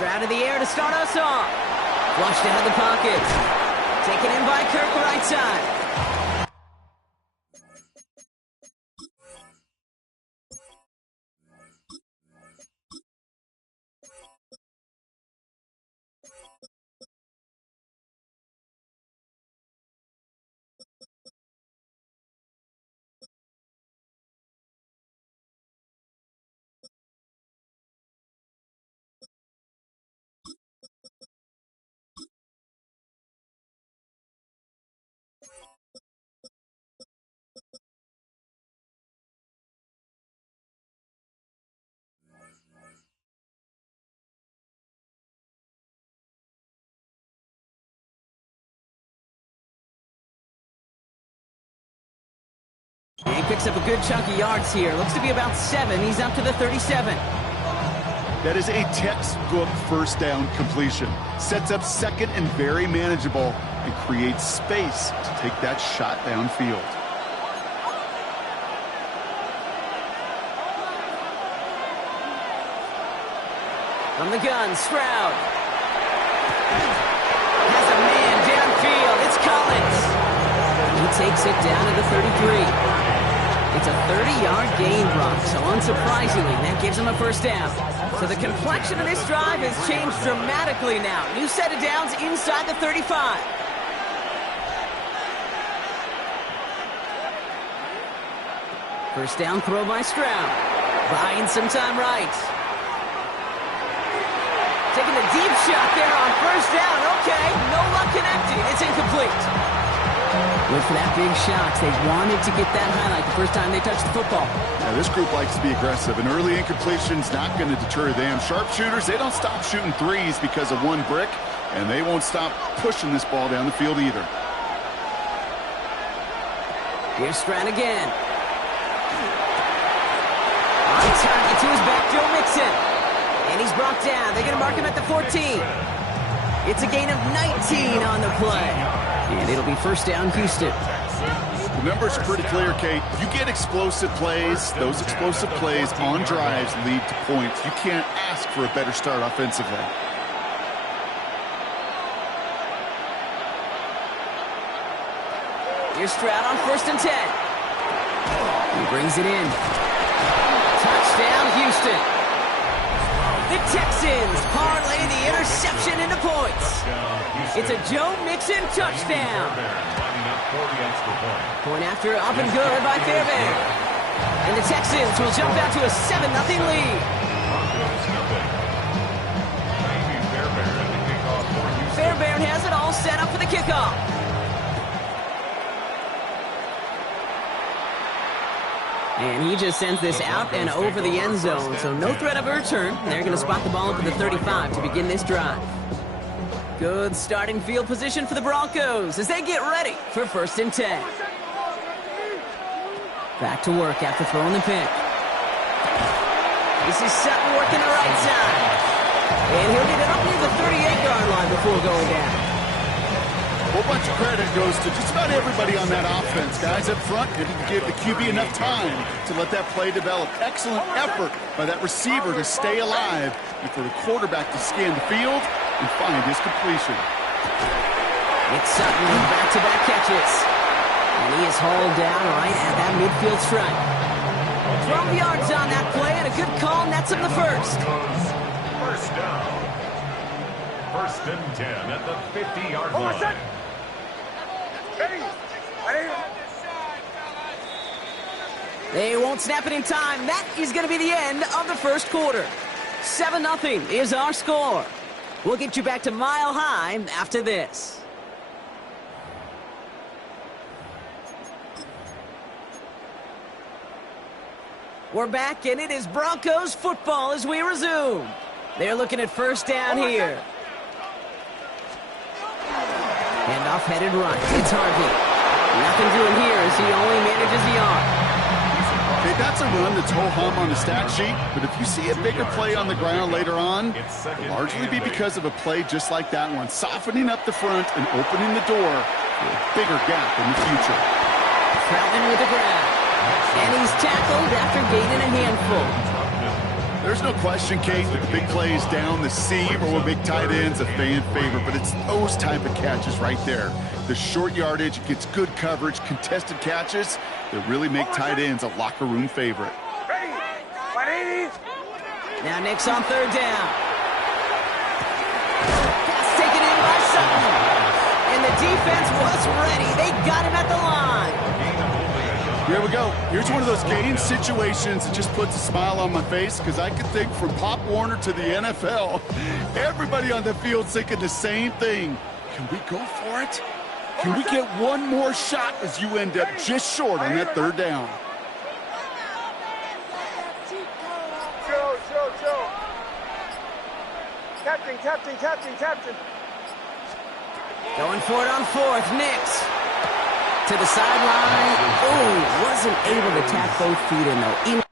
Stroud in the air to start us off. Flushed out of the pocket. Taken in by Kirk, right side. He picks up a good chunk of yards here. Looks to be about 7. He's up to the 37. That is a textbook first down completion. Sets up second and very manageable and creates space to take that shot downfield. From the gun, Stroud. Has a man downfield. It's Collins. He takes it down to the 33. It's a 30-yard gain, Brock, so unsurprisingly, that gives him a first down. So the complexion of this drive has changed dramatically now. New set of downs inside the 35. First down throw by Stroud. Buying some time right. Taking a deep shot there on first down. Okay, no luck connecting. It's incomplete. Went for that big shot. They wanted to get that highlight the first time they touched the football. Now, this group likes to be aggressive, and early incompletion's not going to deter them. Sharpshooters, they don't stop shooting threes because of one brick, and they won't stop pushing this ball down the field either. Here's Stroud again. On target to his back, Joe Mixon. And he's brought down. They're going to mark him at the 14. It's a gain of 19 on the play. And it'll be first down, Houston. The numbers are pretty clear, Kate. You get explosive plays. Those explosive plays on drives lead to points. You can't ask for a better start offensively. Here's Stroud on 1st and 10. He brings it in. Touchdown, Houston. The Texans parlay the interception into points. It's a Joe Mixon touchdown. Point after, up and good by Fairbairn. And the Texans will jump out to a 7-0 lead. Fairbairn has it all set up for the kickoff. And he just sends this out and over the end zone, so no threat of a return. They're going to spot the ball up at the 35 to begin this drive. Good starting field position for the Broncos as they get ready for 1st and 10. Back to work after throwing the pick. This is Sutton working the right side. And he'll get it up near the 38-yard line before going down. A whole bunch of credit goes to just about everybody on that offense. Guys up front didn't give the QB enough time to let that play develop. Excellent effort by that receiver to stay alive and for the quarterback to scan the field and find his completion. It's Sutton with back-to-back catches. And he is hauled down right at that midfield stripe. 12 yards on that play and a good call nets him the first. First down. 1st and 10 at the 50-yard line. They won't snap it in time. That is going to be the end of the first quarter. 7-0 is our score. We'll get you back to Mile High after this. We're back, and it is Broncos football as we resume. They're looking at first down here. Handoff headed right. It's Harvey. Nothing doing here as he only manages the arm. Okay, that's a run that's ho-hum on the stat sheet, but if you see a bigger play on the ground later on, it'll largely be because of a play just like that one, softening up the front and opening the door for a bigger gap in the future. Troutman with the grab. And he's tackled after gaining a handful. There's no question, Kate, that the big plays down the seam or will make tight ends a fan favorite, but it's those type of catches right there. The short yardage, gets good coverage, contested catches that really make tight ends a locker room favorite. Now Nick's on third down. Pass taken in by Sutton. And the defense was ready. They got him at the line. Here we go. Here's one of those game situations that just puts a smile on my face because I can think from Pop Warner to the NFL. Everybody on the field thinking the same thing. Can we go for it? Can we get one more shot as you end up just short on that third down? Chill. Captain. Going for it on fourth. Nix. To the sideline. Oh, wasn't able to tap both feet in, though.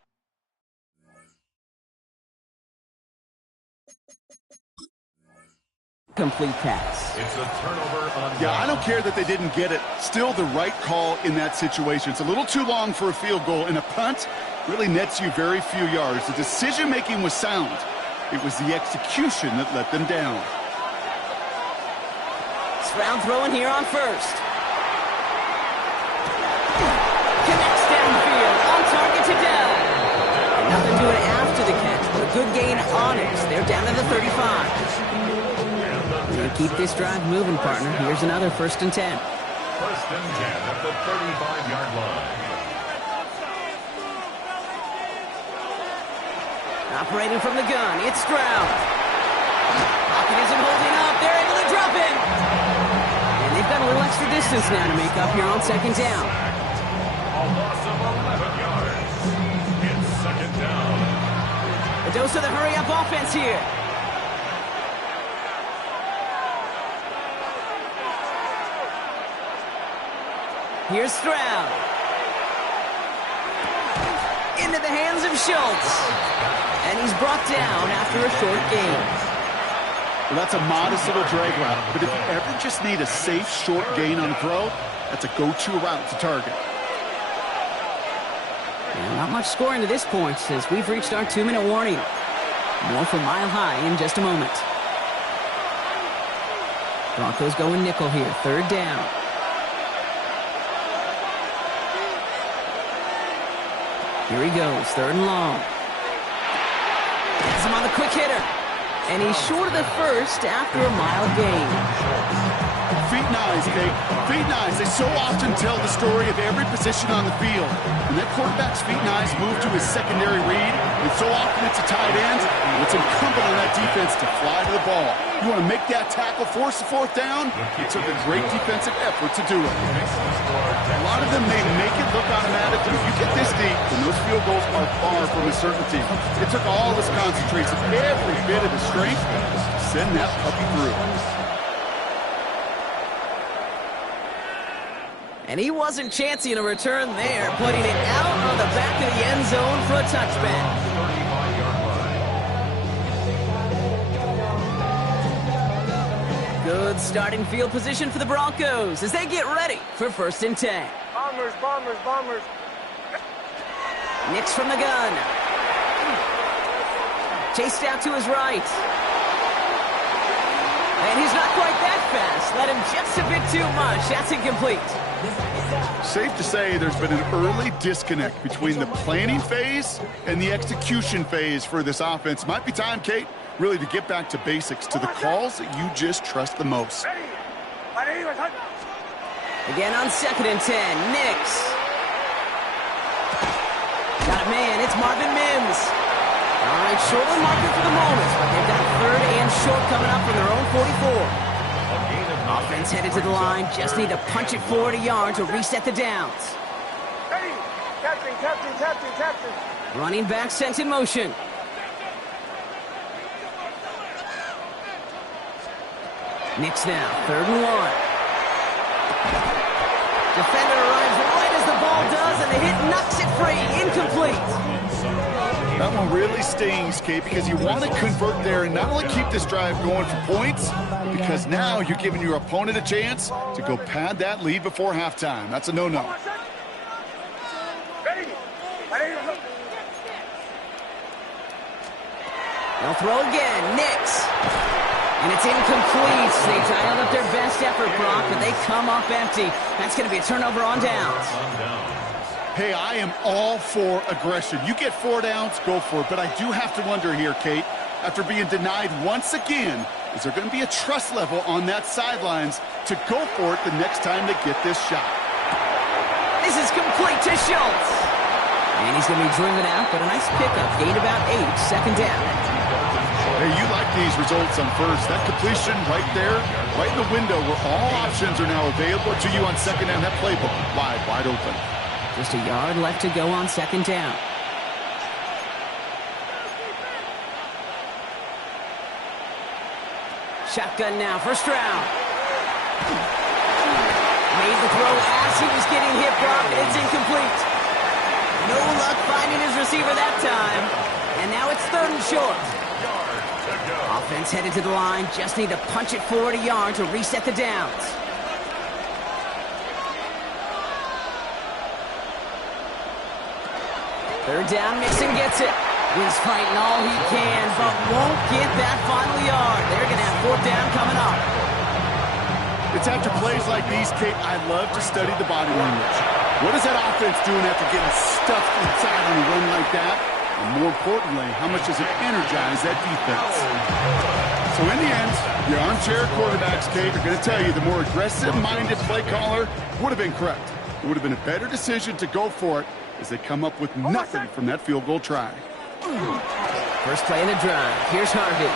Complete pass. It's a turnover on Yeah, I don't care that they didn't get it. Still the right call in that situation. It's a little too long for a field goal, and a punt really nets you very few yards. The decision-making was sound. It was the execution that let them down. Round throwing here on first. Connects downfield, on target to Dell. Nothing doing after the catch, but a good gain on it. They're down to the 35. Gonna keep this drive moving, partner. Here's another 1st and 10. 1st and 10 at the 35-yard line. Operating from the gun, it's Stroud. Pocket isn't holding up. They're able to drop it. And they've got a little extra distance now to make up here on 2nd down. A loss of 11 yards. It's 2nd down. A dose of the hurry-up offense here. Here's Stroud. Into the hands of Schultz. And he's brought down after a short gain. Well, that's a modest little drag route, but if you ever just need a safe, short gain on a throw, that's a go-to route to target. And not much scoring to this point as we've reached our 2-minute warning. More from Mile High in just a moment. Broncos going nickel here, 3rd down. Here he goes, 3rd and long. Has him on the quick hitter. And he's short of the first after a mile gain. Feet and eyes, Kate. Feet and eyes. They so often tell the story of every position on the field. When that quarterback's feet and eyes move to his secondary read, and so often it's a tight end, it's incumbent on that defense to fly to the ball. You want to make that tackle, force the 4th down? It took a great defensive effort to do it. A lot of them may make it look automatic, but if you get this deep, then those field goals are far from a certainty. It took all this concentration, every bit of his strength, to send that puppy through. And he wasn't chancing a return there, putting it out on the back of the end zone for a touchback. 35-yard line. Good starting field position for the Broncos as they get ready for 1st and 10. Bombers. Nix from the gun. Chased out to his right. And he's not quite that fast. Let him just a bit too much. That's incomplete. Safe to say there's been an early disconnect between the planning phase and the execution phase for this offense. Might be time, Kate, really to get back to basics, to the calls that you just trust the most. Again on 2nd and 10. Nix. Got a man. It's Marvin Mims. All right, short on market for the moment, but they've got 3rd and short coming up from their own 44. Offense headed to the line. Just need to punch it forward a yard to reset the downs. Hey, captain. Running back sent in motion. Nix now, 3rd and 1. Defender arrives right as the ball does, and the hit knocks it free. Incomplete. That one really stings, Kate, because you want to convert there and not only keep this drive going for points, because now you're giving your opponent a chance to go pad that lead before halftime. That's a no-no. They'll throw again. Nix. And it's incomplete. They dialed up their best effort, Brock, but they come up empty. That's going to be a turnover on downs. Hey, I am all for aggression. You get 4 downs, go for it. But I do have to wonder here, Kate, after being denied once again, is there going to be a trust level on that sidelines to go for it the next time they get this shot? This is complete to Schultz. And he's going to be driven out, but a nice pickup. Gained about 8, second down. Hey, you like these results on first. That completion right there, right in the window where all options are now available to you on second down. That playbook wide open. Just a yard left to go on second down. Shotgun now, first round. Made the throw as he was getting hit, Brock, and it's incomplete. No luck finding his receiver that time. And now it's 3rd and short. Offense headed to the line. Just need to punch it forward a yard to reset the downs. Third down, Mixon gets it. He's fighting all he can, but won't get that final yard. They're going to have 4th down coming up. It's after plays like these, Kate, I love to study the body language. What is that offense doing after getting stuffed inside on a run like that? And more importantly, how much does it energize that defense? So in the end, the armchair quarterbacks, Kate, are going to tell you the more aggressive-minded play caller would have been correct. It would have been a better decision to go for it as they come up with nothing from that field goal try. First play in the drive. Here's Harvey.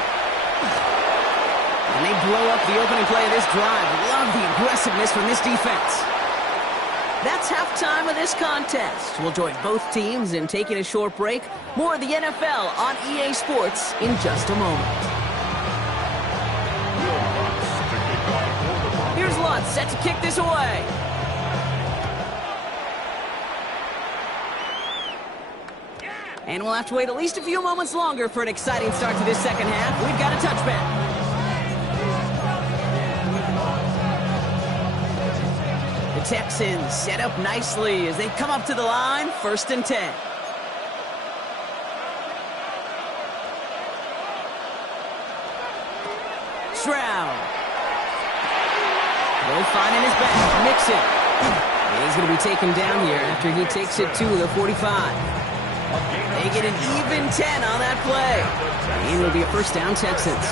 And they blow up the opening play of this drive. Love the aggressiveness from this defense. That's halftime of this contest. We'll join both teams in taking a short break. More of the NFL on EA Sports in just a moment. Here's Lutz set to kick this away. And we'll have to wait at least a few moments longer for an exciting start to this second half. We've got a touchback. The Texans set up nicely as they come up to the line, 1st and 10. Stroud. No finding his back. Mixon. And he's going to be taken down here after he takes it to the 45. They get an even 10 on that play. And it'll be a 1st down, Texans.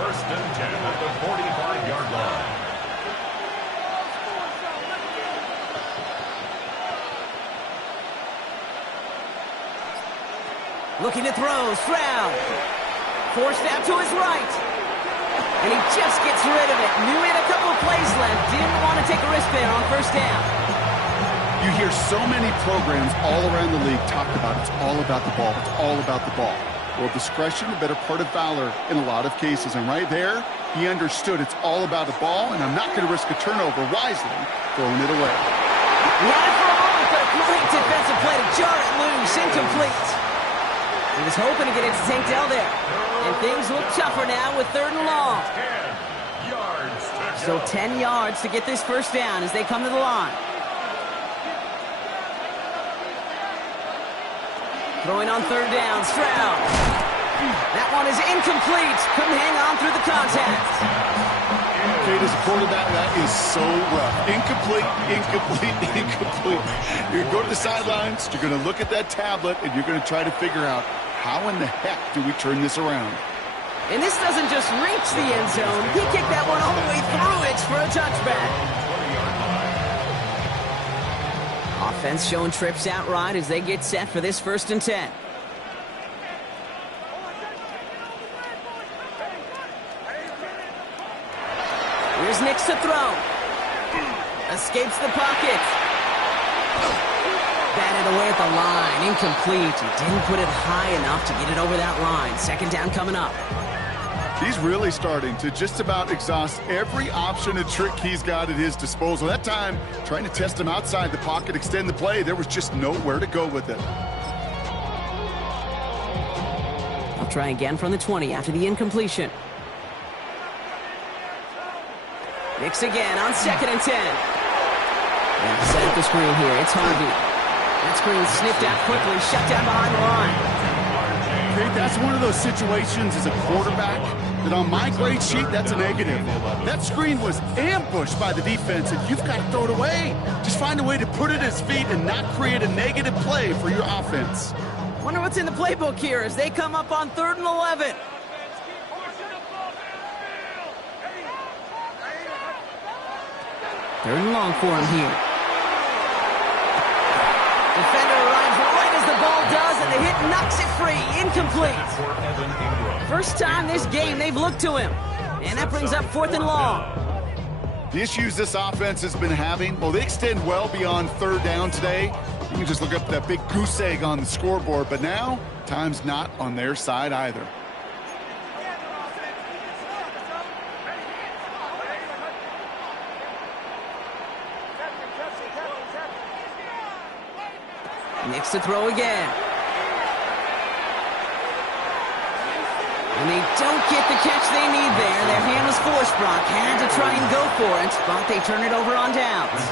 1st and 10 at the 45-yard line. Looking to throw, Stroud. Forced out to his right. And he just gets rid of it. Knew he had a couple of plays left. Didn't want to take a risk there on 1st down. You hear so many programs all around the league talk about it's all about the ball. It's all about the ball. Well, discretion, the better part of valor in a lot of cases. And right there, he understood it's all about the ball, and I'm not going to risk a turnover wisely throwing it away. He had it for a moment, but a great defensive play to jar it loose. Incomplete. He was hoping to get it to Tank Dell there. And things look tougher now with 3rd and long. 10 yards to So go. 10 yards to get this 1st down as they come to the line. Throwing on 3rd down, Stroud. That one is incomplete. Couldn't hang on through the contact. Kate, as a quarterback, that is so rough. Incomplete, incomplete, incomplete. You're going to go to the sidelines, you're going to look at that tablet, and you're going to try to figure out how in the heck do we turn this around. And this doesn't just reach the end zone. He kicked that one all the way through it for a touchback. Offense showing trips out right as they get set for this 1st and 10. Here's Nix to throw. Escapes the pocket. Batted away at the line. Incomplete. He didn't put it high enough to get it over that line. 2nd down coming up. He's really starting to just about exhaust every option and trick he's got at his disposal. That time, trying to test him outside the pocket, extend the play, there was just nowhere to go with it. I'll try again from the 20 after the incompletion. Nix again on 2nd and 10. And set up the screen here. It's Harvey. That screen snipped out quickly, shut down behind the line. Okay, that's one of those situations as a quarterback that on my grade sheet, that's a negative. That screen was ambushed by the defense, and you've got to throw it away. Just find a way to put it at his feet and not create a negative play for your offense. Wonder what's in the playbook here as they come up on 3rd and 11. Third and long for him here. Defender arrives right as the ball does, and the hit knocks it free. Incomplete. First time this game they've looked to him. And that brings up 4th and long. The issues this offense has been having, well, they extend well beyond 3rd down today. You can just look up that big goose egg on the scoreboard, but now time's not on their side either. Next to throw again. And they don't get the catch they need there. Their hand was forced, Brock. Had to try and go for it, but they turn it over on downs.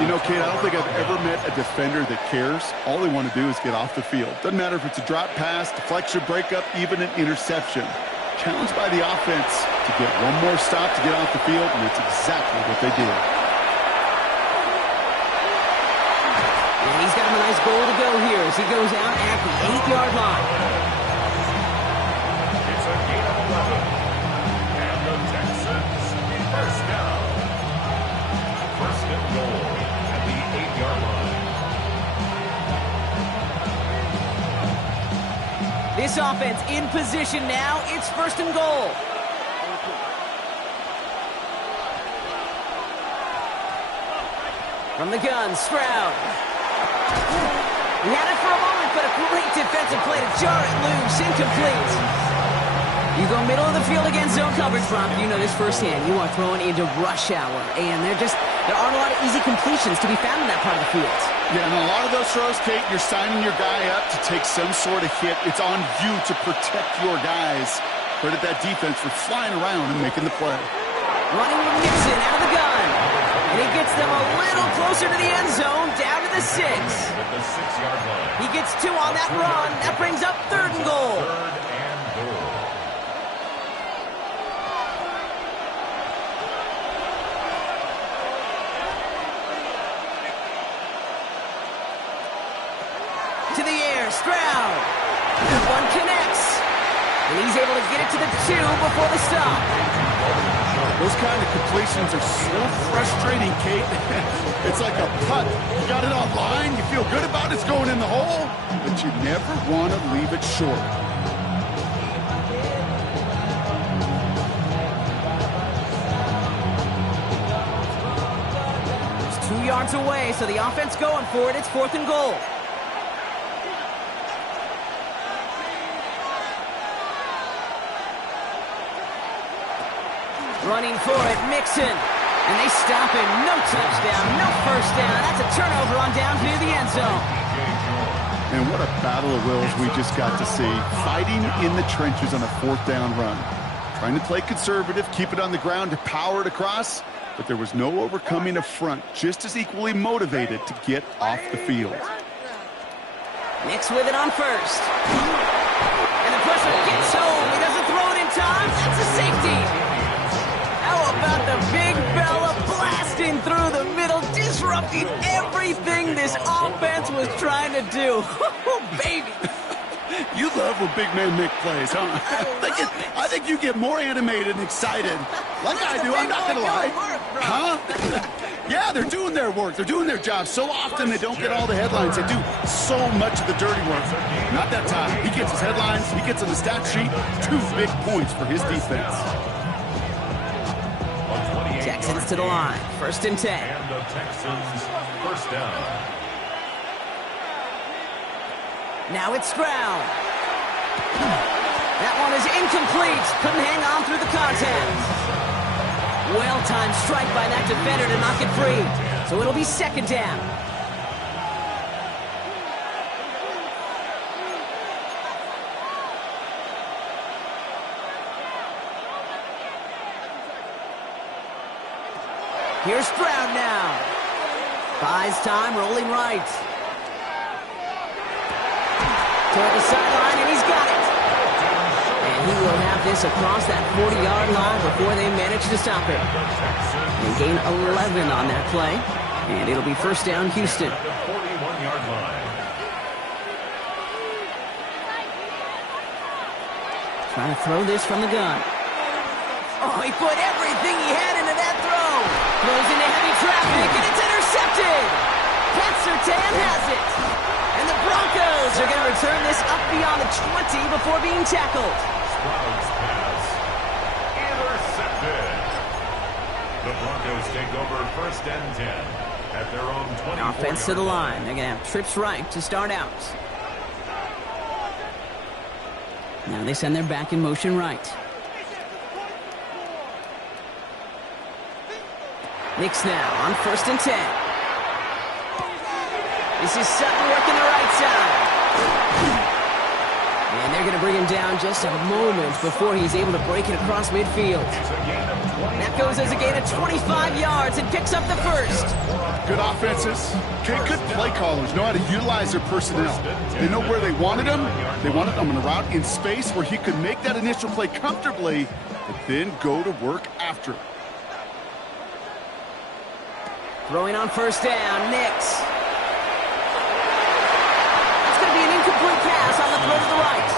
You know, Kate, I don't think I've ever met a defender that cares. All they want to do is get off the field. Doesn't matter if it's a drop pass, deflection, breakup, even an interception. Challenged by the offense to get one more stop to get off the field, and it's exactly what they did. And he's got him a nice goal to go here as he goes out at the 8-yard line. It's a gain of 11. And the Texans, first down. First and goal at the 8-yard line. This offense in position now. It's 1st and goal. From the gun, Stroud. He had it for a moment, but a great defensive play to jar it loose. Incomplete. You go middle of the field against zone coverage, Brock. You know this firsthand. You are throwing into rush hour, and there aren't a lot of easy completions to be found in that part of the field. Yeah, and a lot of those throws, Kate, you're signing your guy up to take some sort of hit. It's on you to protect your guys. Credit that defense for flying around and making the play. Running with Nixon out of the gun. And he gets them a little closer to the end zone, down to the 6. At the 6-yard line. He gets 2 on that run. That brings up 3rd and goal. 3rd and goal. To the air, Stroud. That one connects. And he's able to get it to the 2 before the stop. Those kind of completions are so frustrating, Kate. It's like a putt. You got it on line, you feel good about it's going in the hole, but you never want to leave it short. It's 2 yards away, so the offense going for it. It's 4th and goal. Running for it, Mixon. And they stop him. No touchdown, no first down. That's a turnover on down near the end zone. And what a battle of wills we just got to see. Fighting in the trenches on a 4th down run. Trying to play conservative, keep it on the ground to power it across. But there was no overcoming a front just as equally motivated to get off the field. Nix with it on 1st. And the pressure gets home. He doesn't throw it in time. That's a safety. How about the big fella blasting through the middle, disrupting everything this offense was trying to do. Baby. You love when big man Nick plays, huh? I think you get more animated and excited. Like I do, I'm not going to lie. Huh? Yeah, they're doing their work. They're doing their job. So often they don't get all the headlines. They do so much of the dirty work. Not that time. He gets his headlines. He gets on the stat sheet. 2 big points for his defense. Texans to the line. 1st and 10. And the Texans, first down. Now it's Stroud. That one is incomplete. Couldn't hang on through the contact. Well-timed strike by that defender to knock it free. So it'll be 2nd down. Here's Stroud now. Buys time, rolling right. Toward the sideline, and he's he will have this across that 40-yard line before they manage to stop it. They gain 11 on that play, and it'll be first down, Houston. 41-yard line. Trying to throw this from the gun. Oh, he put everything he had into that throw. Throws into heavy traffic, and it's intercepted. Pat Surtain has it. And the Broncos are going to return this up beyond the 20 before being tackled. Sprout's pass. Intercepted. The Broncos take over first and 10 at their own 24-yard Offense to the line. They're going to have trips right to start out. Now they send their back in motion right. Knicks now on first and 10. This is Sutton working the right side. And they're going to bring him down just a moment before he's able to break it across midfield. That goes as a gain of 25 yards and picks up the first. Good offenses. Okay, good play callers know how to utilize their personnel. They know where they wanted him. They wanted him on a route in space where he could make that initial play comfortably, but then go to work after. Throwing on first down, Knicks. An incomplete pass on the throw to the right.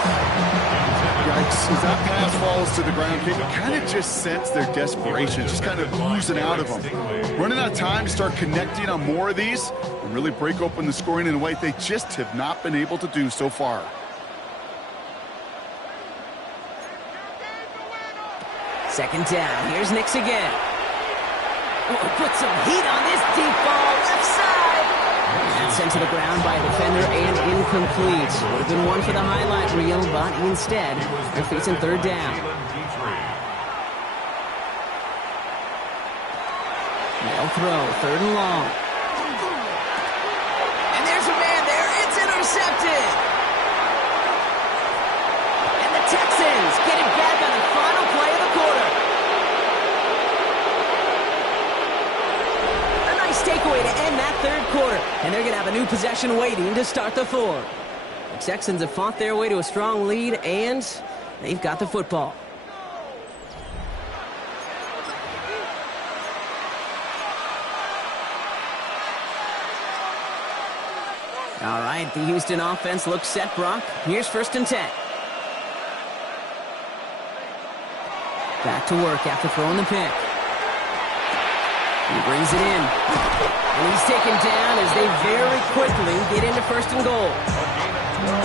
Yikes, as that pass falls to the ground, you kind of just sense their desperation, just kind of oozing out of them. Running out of time to start connecting on more of these and really break open the scoring in a way they just have not been able to do so far. Second down, here's Knicks again. Oh, put some heat on this deep ball, left side. That's sent to the ground by a defender and incomplete. Would have been one for the highlight reel, but instead, they're facing third down. They'll throw, third and long. And there's a man there, it's intercepted. And the Texans get it back on the final play of the quarter. Takeaway to end that third quarter, and they're going to have a new possession waiting to start the fourth. The Texans have fought their way to a strong lead, and they've got the football. All right, the Houston offense looks set, Brock. Here's first and 10. Back to work after throwing the pick. He brings it in. And he's taken down as they very quickly get into first and goal.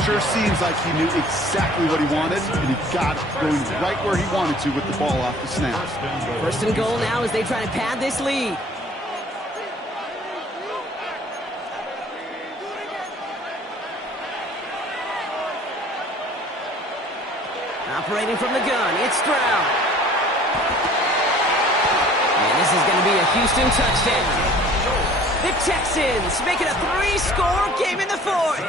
Sure seems like he knew exactly what he wanted, and he got it going right where he wanted to with the ball off the snap. First and goal now as they try to pad this lead. Operating from the gun, it's Stroud. This is going to be a Houston touchdown. The Texans make it a 3-score game in the fourth.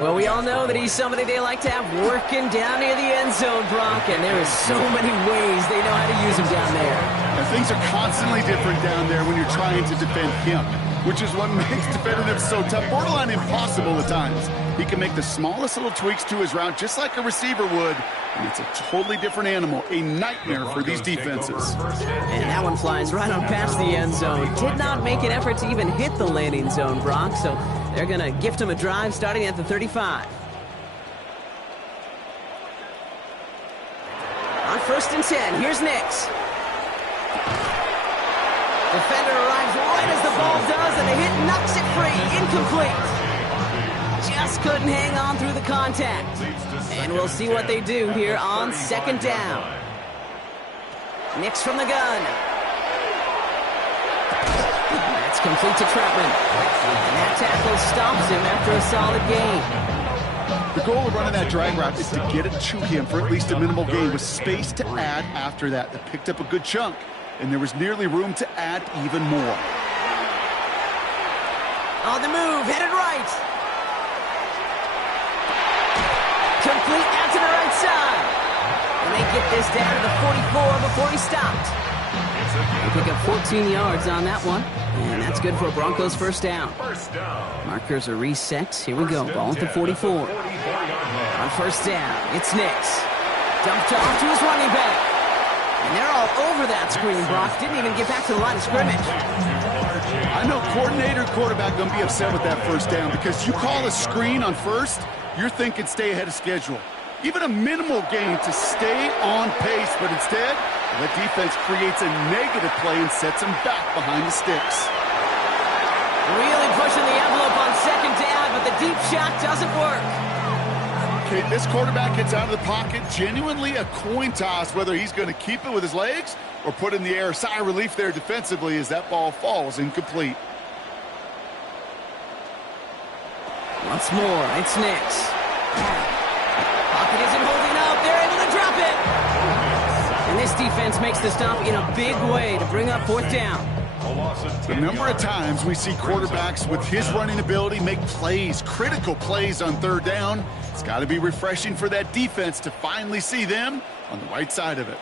Well, we all know that he's somebody they like to have working down near the end zone, Brock, and there is so many ways they know how to use him down there. And things are constantly different down there when you're trying to defend him, which is what makes defending him so tough, borderline impossible at times. He can make the smallest little tweaks to his route just like a receiver would, and it's a totally different animal, a nightmare for these defenses. And that one flies right on past the end zone. Did not make an effort to even hit the landing zone, Brock, so they're going to gift him a drive starting at the 35. On first and 10, here's Knicks. Defender arrives right as the ball does, and the hit knocks it free. Incomplete. Just couldn't hang on through the contact. And we'll see what they do here on second down. Knicks from the gun. That's complete to Troutman. And that tackle stops him after a solid gain. The goal of running that drag route is to get it to him for at least a minimal gain with space to add after that. They picked up a good chunk, and there was nearly room to add even more. On the move, headed right. Complete out to the right side. And they get this down to the 44 before he stopped. They pick up 14 yards on that one. And that's good for a Broncos first down. Markers are reset. Here we go. Ball at the 44. On first down, it's Nix. Dumped off to his running back. And they're all over that screen. Brock didn't even get back to the line of scrimmage. I know coordinator and quarterback going to be upset with that first down because you call a screen on first, you're thinking stay ahead of schedule. Even a minimal gain to stay on pace, but instead, the defense creates a negative play and sets them back behind the sticks. Really pushing the envelope on second down, but the deep shot doesn't work. Okay, this quarterback gets out of the pocket, genuinely a coin toss whether he's going to keep it with his legs or put in the air. Sigh of relief there defensively as that ball falls incomplete. Once more, it's Nix. Pocket isn't holding up. They're able to drop it. And this defense makes the stop in a big way to bring up fourth down. The number of times we see quarterbacks with his running ability make plays, critical plays on third down, it's got to be refreshing for that defense to finally see them on the right side of it.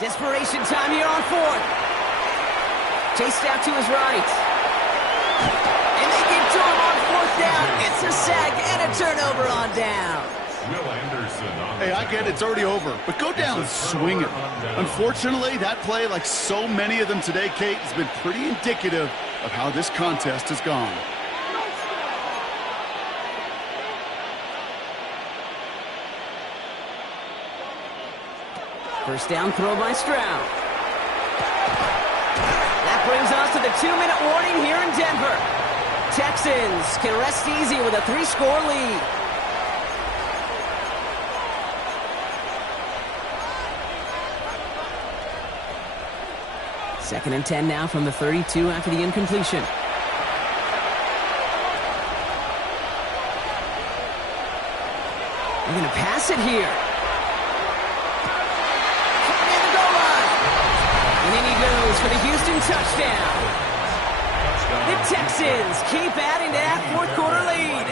Desperation time here on fourth. Chased out to his right. And they get to him on fourth down. It's a sack and a turnover on down. Hey, I get it, it's already over, but go down swinging. Unfortunately, that play, like so many of them today, Kate, has been pretty indicative of how this contest has gone. First down throw by Stroud. That brings us to the 2-minute warning here in Denver. Texans can rest easy with a 3-score lead. Second and 10 now from the 32 after the incompletion. They're going to pass it here. Near the goal line. And in he goes for the Houston touchdown. The Texans keep adding to that fourth-quarter lead.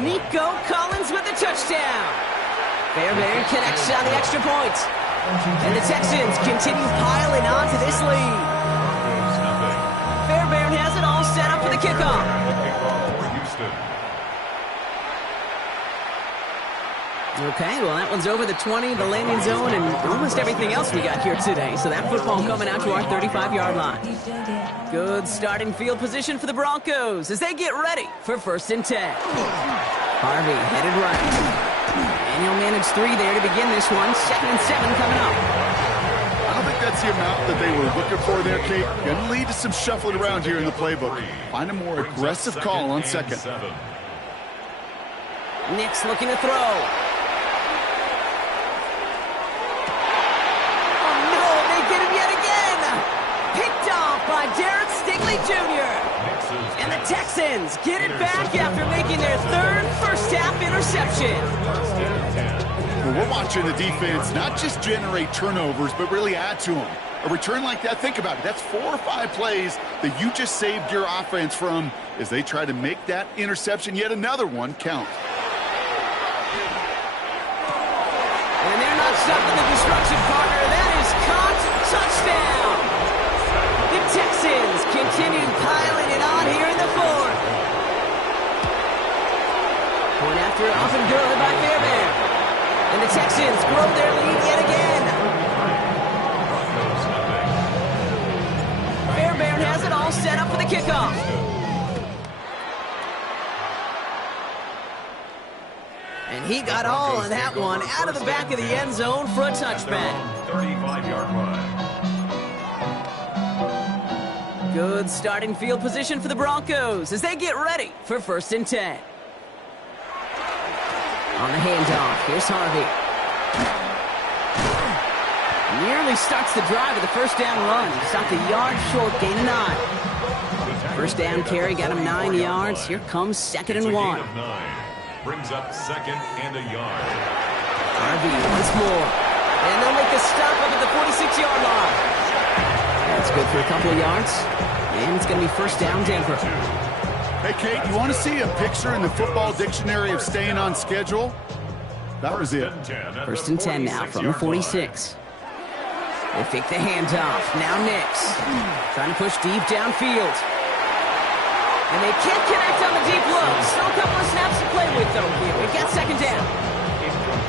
Nico Collins with the touchdown. Fairbairn connects on the extra point. And the Texans continue piling on to this lead. Fairbairn has it all set up for the kickoff. Okay, well, that one's over the 20, the landing zone, and almost everything else we got here today. So that football coming out to our 35-yard line. Good starting field position for the Broncos as they get ready for first and 10. Harvey headed right. And he'll manage 3 there to begin this one. 2nd and 7 coming up. I don't think that's the amount that they were looking for there, Kate. Going to lead to some shuffling around here in the playbook. Find a more aggressive call on second. Nix looking to throw. Oh, no, they get him yet again. Picked off by Derek Stingley Jr. And the Texans get it back after making their 3rd first-half interception. Well, we're watching the defense not just generate turnovers, but really add to them. A return like that, think about it. That's 4 or 5 plays that you just saved your offense from as they try to make that interception, yet another one, count. And they're not stopping the destruction, partner. That is caught. Touchdown. The Texans continue piling it on here in the 4th. Point after off and good by Fairbairn. And the Texans grow their lead yet again. Fairbairn has it all set up for the kickoff. And he got all of that one out of the back of the end zone for a touchback. 35-yard line. Good starting field position for the Broncos as they get ready for first and 10. On the handoff, here's Harvey. Nearly starts the drive with a first down run. Stopped a yard short, gain of 9. First down carry, got him 9 yards. Here comes 2nd and 1. Brings up 2nd and a yard. Harvey once more. And they'll make the stop up at the 46-yard line. That's good for a couple of yards. And it's going to be first down, Denver. Hey, Kate, you want to see a picture in the football dictionary of staying on schedule? That was it. First and 10 now from the 46. They fake the handoff. Now Nix. Trying to push deep downfield. And they can't connect on the deep low. Still a couple of snaps to play with, though, here. We got second down.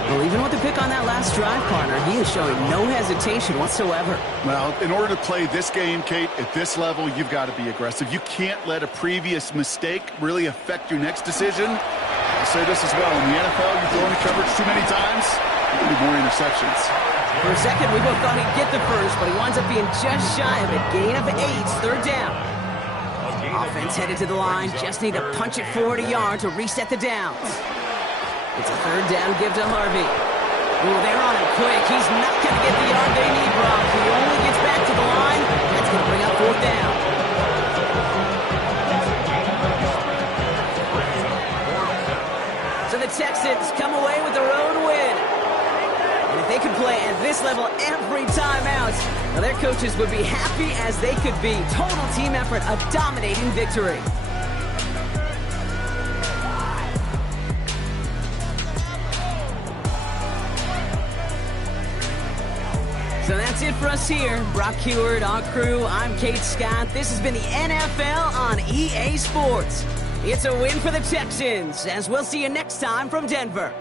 Well, even with the pick on that last drive, partner, he is showing no hesitation whatsoever. Well, in order to play this game, Kate, at this level, you've got to be aggressive. You can't let a previous mistake really affect your next decision. I'll say this as well. In the NFL, you throw into coverage too many times, you need more interceptions. For a second, we both thought he'd get the first, but he winds up being just shy of it. Gain of 8, third down. Offense headed to the line. Just need to punch it forward a yard to reset the downs. It's a third down give to Harvey. Ooh, they're on him quick. He's not going to get the yard they need, Brock. He only gets back to the line. That's going to bring up fourth down. So the Texans come away with the road win. And if they could play at this level every time out, well, their coaches would be happy as they could be. Total team effort, a dominating victory. So that's it for us here. Brock Heward, our crew, I'm Kate Scott. This has been the NFL on EA Sports. It's a win for the Texans, as we'll see you next time from Denver.